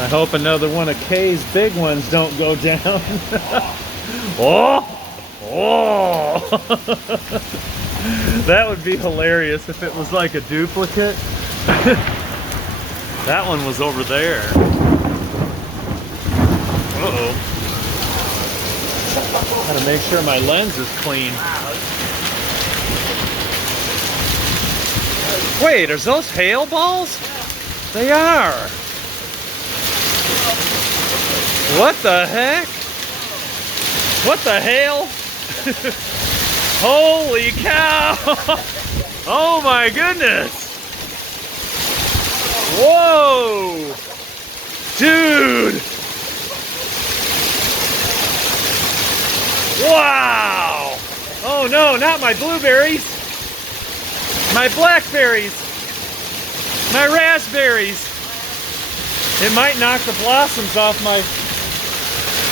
I hope another one of Kay's big ones don't go down. Oh! Oh! That would be hilarious if it was like a duplicate. That one was over there. Uh-oh. Gotta make sure my lens is clean. Wait, are those hail balls? They are. What the heck? What the hell? Holy cow! Oh my goodness! Whoa! Dude! Wow! Oh no, not my blueberries! My blackberries! My raspberries! It might knock the blossoms off my...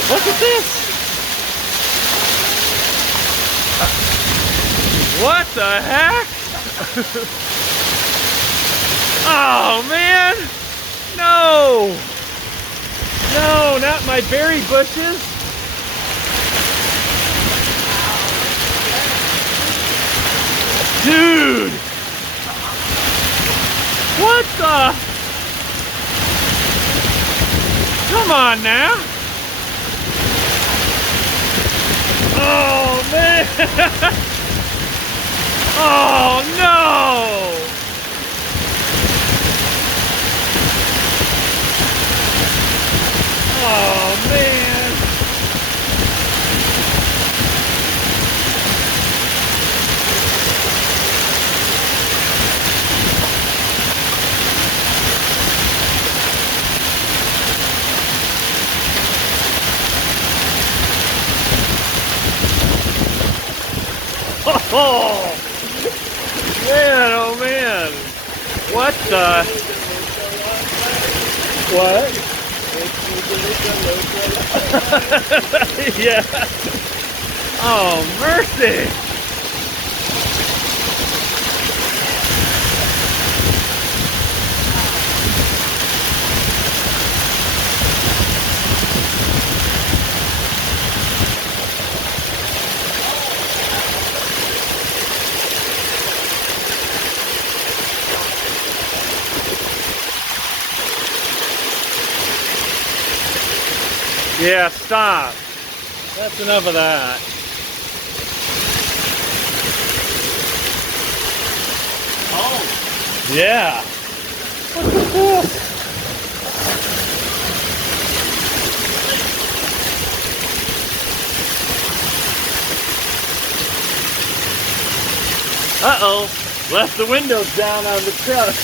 Look at this! What the heck? Oh man! No! No, not my berry bushes! Dude! What the? Come on now! Oh man! Oh no! Oh man! Oh man, oh man. What the? What? Yeah. Oh, mercy. Yeah, stop. That's enough of that. Oh. Yeah. Look at this. Uh-oh. Left the windows down on the truck.